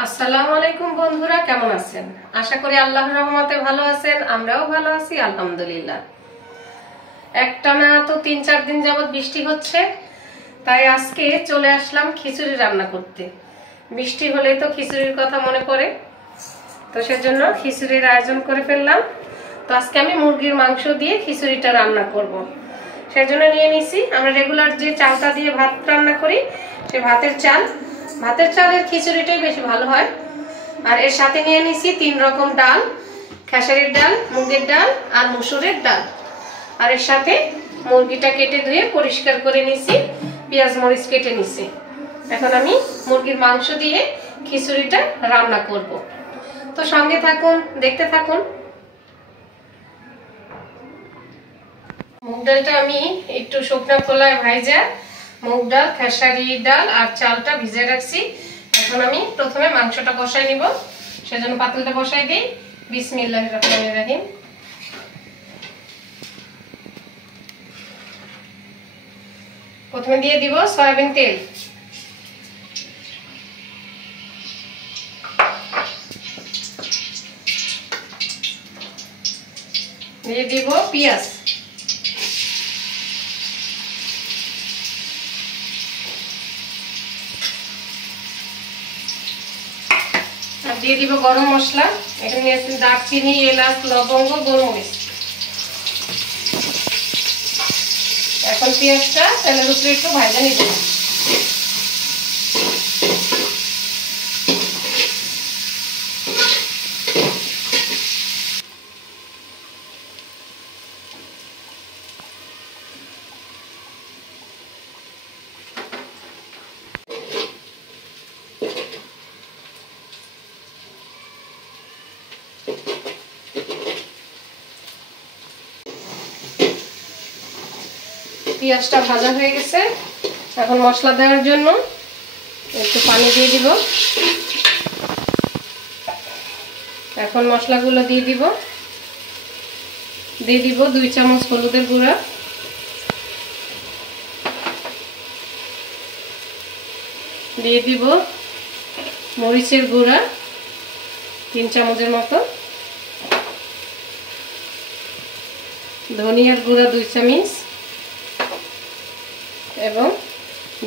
আসসালামু আলাইকুম বন্ধুরা, কেমন আছেন? আশা করি আল্লাহর রহমতে ভালো আছেন। আমরাও ভালো আছি আলহামদুলিল্লাহ। একটানা তো ৩-৪ দিন যাবত বৃষ্টি হচ্ছে, তাই আজকে চলে আসলাম খিচুড়ি রান্না করতে। বৃষ্টি হলেই তো খিচুড়ির কথা মনে পড়ে, তো সেজন্য খিচুড়ির আয়োজন করে ফেললাম। তো আজকে আমি মুরগির মাংস দিয়ে খিচুড়িটা রান্না করব। সেজন্য নিয়ে নিছি আমরা রেগুলার যে চালটা দিয়ে ভাত রান্না করি, সে ভাতের চালের খিচুড়িটাই বেশি ভালো হয়। আর এর সাথে নিয়ে নিছি 3 রকম ডাল, খেসারির ডাল, মুগের ডাল আর মসুরের ডাল। আর এর সাথে মুরগিটা কেটে ধুয়ে পরিষ্কার করে নিছি, পেঁয়াজ মরিচ কেটে নিছি। এখন আমি মুরগির মাংস দিয়ে খিচুড়িটা রান্না করব। তো সঙ্গে থাকুন, দেখতে থাকুন। মুগ ডালটা আমি একটু শুকনো খোলায় ভাইজা মুগ ডাল, খেসারি ডাল আর চালটা ভিজে রাখছি। এখন আমি প্রথমে মাংসটা কষাই নিব, সেজন্য পাতিলটা বসাই দিই। বিসমিল্লাহির রহমানির রহিম। প্রথমে দিয়ে দিব সয়াবিন তেল, দিয়ে দিব পেঁয়াজ, আর দিয়ে দিব গরম মশলা। এখানে নিয়েছি দারচিনি, এলাচ, লবঙ্গ, গোলমরিচ। এখন পেঁয়াজটা তেলের উপরে একটু ভাজা নিব। পেঁয়াজটা ভাজা হয়ে গেছে, এখন মশলা দেওয়ার জন্য একটু পানি দিয়ে দিব। এখন মশলাগুলো দিয়ে দিব 2 চামচ হলুদের গুঁড়া, দিয়ে দিব মরিচের গুঁড়া 3 চামচের মতো, ধনিয়ার গুঁড়া 2 চামচ এবং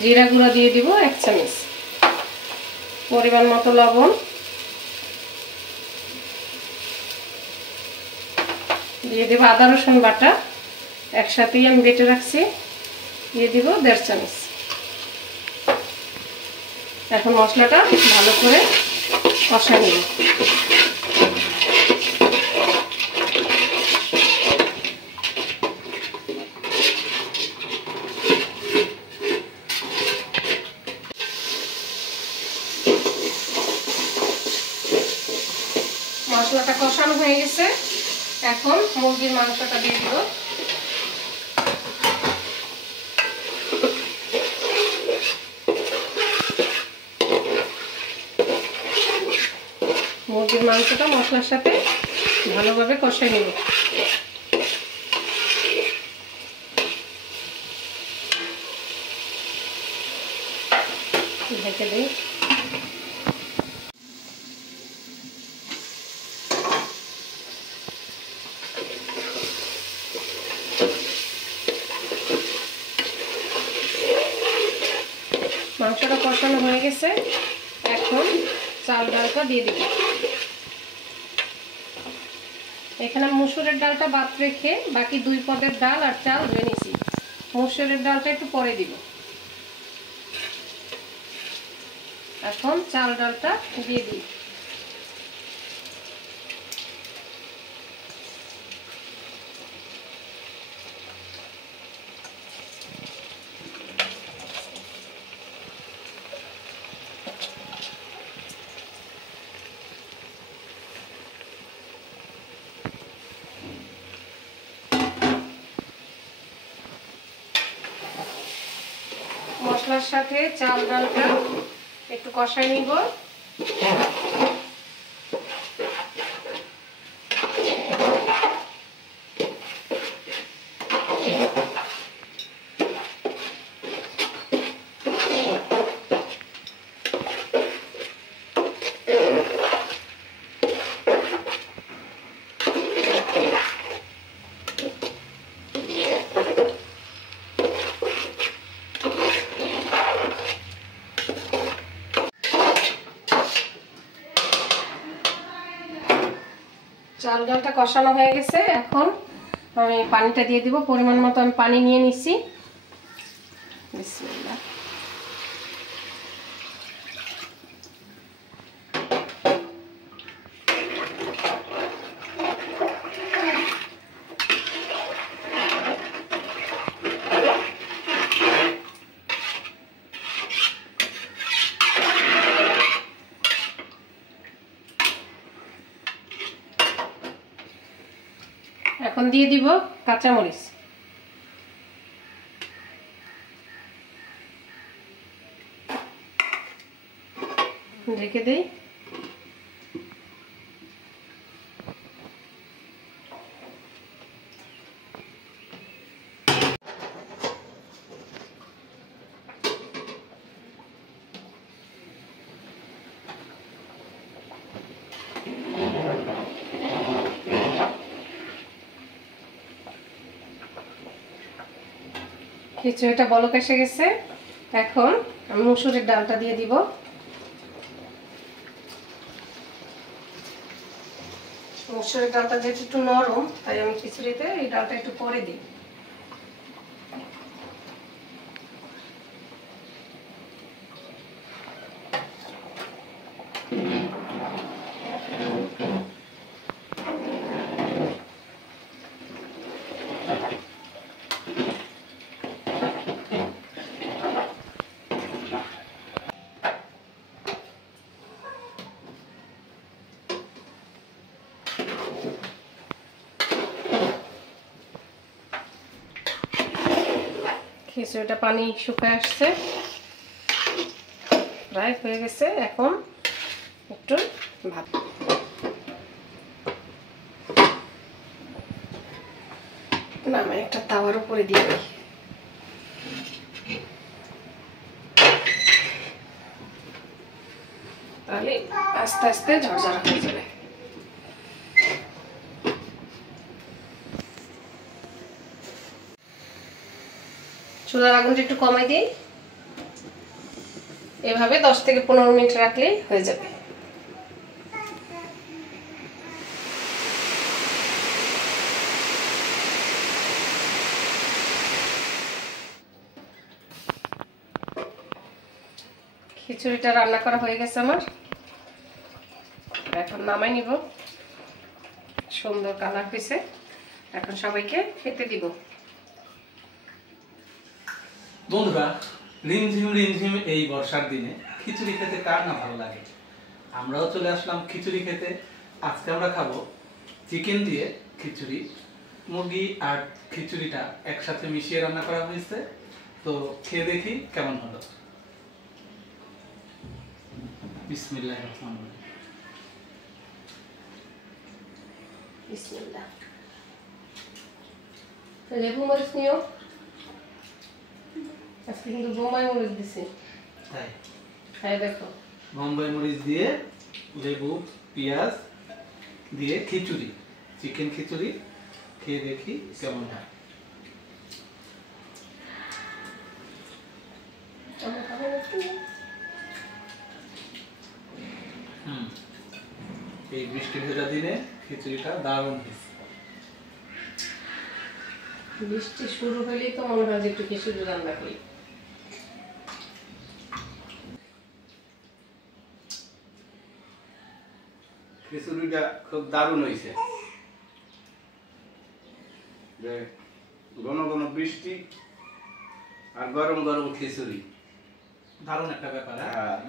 জিরা গুঁড়া দিয়ে দিব 1 চামচ, পরিমাণ মতো লবণ, দিয়ে দেব আদা রসুন বাটা, একসাথেই আমি বেটে রাখছি, দিয়ে দিব 1.5 চামচ। এখন মশলাটা ভালো করে কষা নিব। মশলাটা কষানো হয়ে গেছে, এখন মুরগির মাংসটা দিয়ে দিব। মুরগির মাংসটা মশলার সাথে ভালোভাবে কষাই নেব। ঢেকে দিই। মাংসটা কষানো হয়ে গেছে, এখন চাল ডালটা দিয়ে দিব। এখানে মসুরের ডালটা বাদ রেখে বাকি 2 পদের ডাল আর চাল ধুয়ে নিয়েছি। মসুরের ডালটা একটু পরে দিব। এখন চাল ডালটা দিয়ে দিই। মশলার সাথে চাল ডালটা একটু কষাই নিব। চাল ডালটা কষানো হয়ে গেছে, এখন আমি পানিটা দিয়ে দিব। পরিমাণ মতো আমি পানি নিয়ে নিছি। বিসমিল্লাহ। এখন দিয়ে দিব কাঁচামরিচ। রেখে দেই। খিচুড়িটা বলক এসে গেছে, এখন আমি মসুরের ডালটা দিয়ে দিব। মসুরের ডালটা যেহেতু একটু নরম, তাই আমি খিচুড়িতে এই ডালটা একটু পরে দিই। খিচুড়িটা পানি শুকায় আসছে, প্রায় হয়ে গেছে। এখন একটু ভাত নামে একটা তাওয়ার উপরে দিয়ে দিই। তাহলে আস্তে আস্তে ঝরঝরা হয়ে যাবে। চুলার আগুনটা একটু কমাই দিই। এভাবে 10 থেকে 15 মিনিট রাখলেই হয়ে যাবে। খিচুড়িটা রান্না করা হয়ে গেছে আমার, এখন নামাই নিব। সুন্দর কালার হয়েছে, এখন সবাইকে খেতে দিব। বন্ধুরা, রিমঝিম এই বর্ষার দিনে খিচুড়ি খেতে কার না ভালো লাগে। আমরাও চলে আসলাম খিচুড়ি খেতে। আজকে আমরা খাবো চিকেন দিয়ে খিচুড়ি। মুরগি আর খিচুড়িটা একসাথে মিশিয়ে রান্না করা হয়েছে, তো খেয়ে দেখি কেমন হলো। বিসমিল্লাহির রহমানির রহিম। বিসমিল্লাহ। লেবু মরিচ নিও, আজকে কিন্তু বোম্বাই মরিচ দিছি। তাই? হ্যাঁ, দেখো বোম্বাই মরিচ দিয়ে, লেবু, পেঁয়াজ দিয়ে খিচুড়ি, চিকেন খিচুড়ি। খেয়ে দেখি কেমন হয়। এই বৃষ্টি ভেজা দিনে খিচুড়িটা দারুণ হয়েছে। বৃষ্টি শুরু হলেই তো মনে হয় যে একটু খিচুড়ি রান্না করি। খিচুড়িটা খুব দারুণ হয়েছে। যে ঘন ঘন বৃষ্টি আর গরম গরম খিচুড়ি, দারুণ একটা ব্যাপার।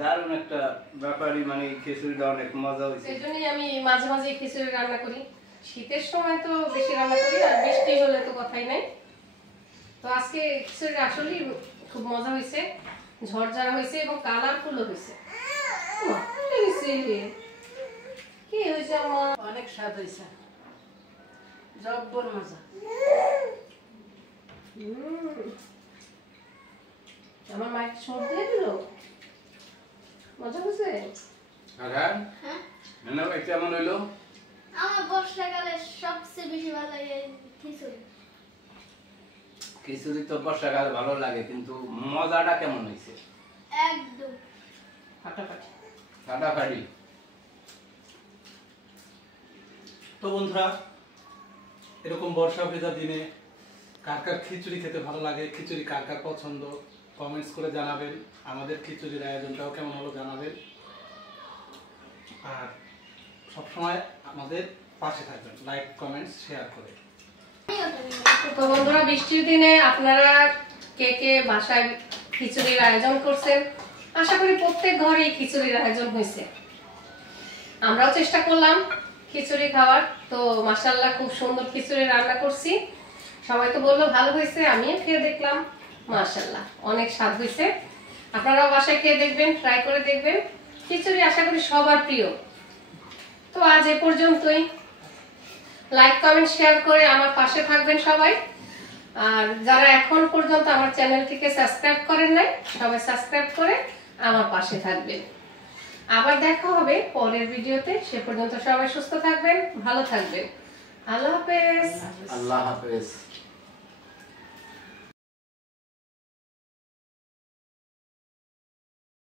দারুণ একটা ব্যাপারই, মানে খিচুড়িটা অনেক মজা হয়েছে। সেজন্যই আমি মাঝে মাঝে খিচুড়ি রান্না করি। শীতের সময় তো বেশি রান্না করি, আর বৃষ্টি হলে তো কথাই নাই। তো আজকে খিচুড়ি আসলেই খুব মজা হয়েছে, ঝরঝরা হয়েছে এবং কালারফুলও হয়েছে। কি হয়েছে আমার? অনেক স্বাদ হয়েছে, জব্বর মজা। আমার মায়ের সর্দি দিয়ে দিল, মজা হয়েছে। হ্যাঁ, কেমন হইলো? আমার বর্ষাকালে সবচেয়ে বেশি ভালো লাগে খিচুড়ি। খিচুড়ি তো বর্ষাকালে ভালো লাগে, কিন্তু মজাটা কেমন হয়েছে? একদম ফাটাফাটি। ফাটাফাটি। তো তো বন্ধুরা, এরকম বর্ষা ভেজা দিনে কার কার খিচুড়ি খেতে ভালো লাগে, খিচুড়ি কার কার পছন্দ, কমেন্টস করে জানাবেন। আমাদের খিচুড়ির আয়োজনটাও কেমন হলো জানাবেন, আর সবসময় আমাদের পাশে থাকবেন, লাইক কমেন্টস শেয়ার করে। তো বন্ধুরা, বৃষ্টির দিনে আপনারা কে কে বাসায় খিচুড়ির আয়োজন করছেন? আশা করি প্রত্যেক ঘরেই খিচুড়ির আয়োজন হয়েছে। আমরাও চেষ্টা করলাম খিচুড়ি খাওয়ার। তো মাশাআল্লাহ খুব সুন্দর খিচুড়ি রান্না করছি। সবাই তো বললো ভালো হয়েছে, আমিও খেয়ে দেখলাম, মাশাআল্লাহ অনেক স্বাদ হয়েছে। আপনারাও বাসায় খেয়ে দেখবেন, ট্রাই করে দেখবেন। খিচুড়ি আশা করি সবার প্রিয়। তো আজ এ পর্যন্তই। লাইক কমেন্ট শেয়ার করে আমার পাশে থাকবেন সবাই। আর যারা এখন পর্যন্ত আমার চ্যানেলটিকে সাবস্ক্রাইব করেন নাই, সবাই সাবস্ক্রাইব করে আমার পাশে থাকবেন। আবার দেখা হবে পরের ভিডিওতে। সে পর্যন্ত সবাই সুস্থ থাকবেন, ভালো থাকবেন। আল্লাহ হাফেজ। আল্লাহ হাফেজ।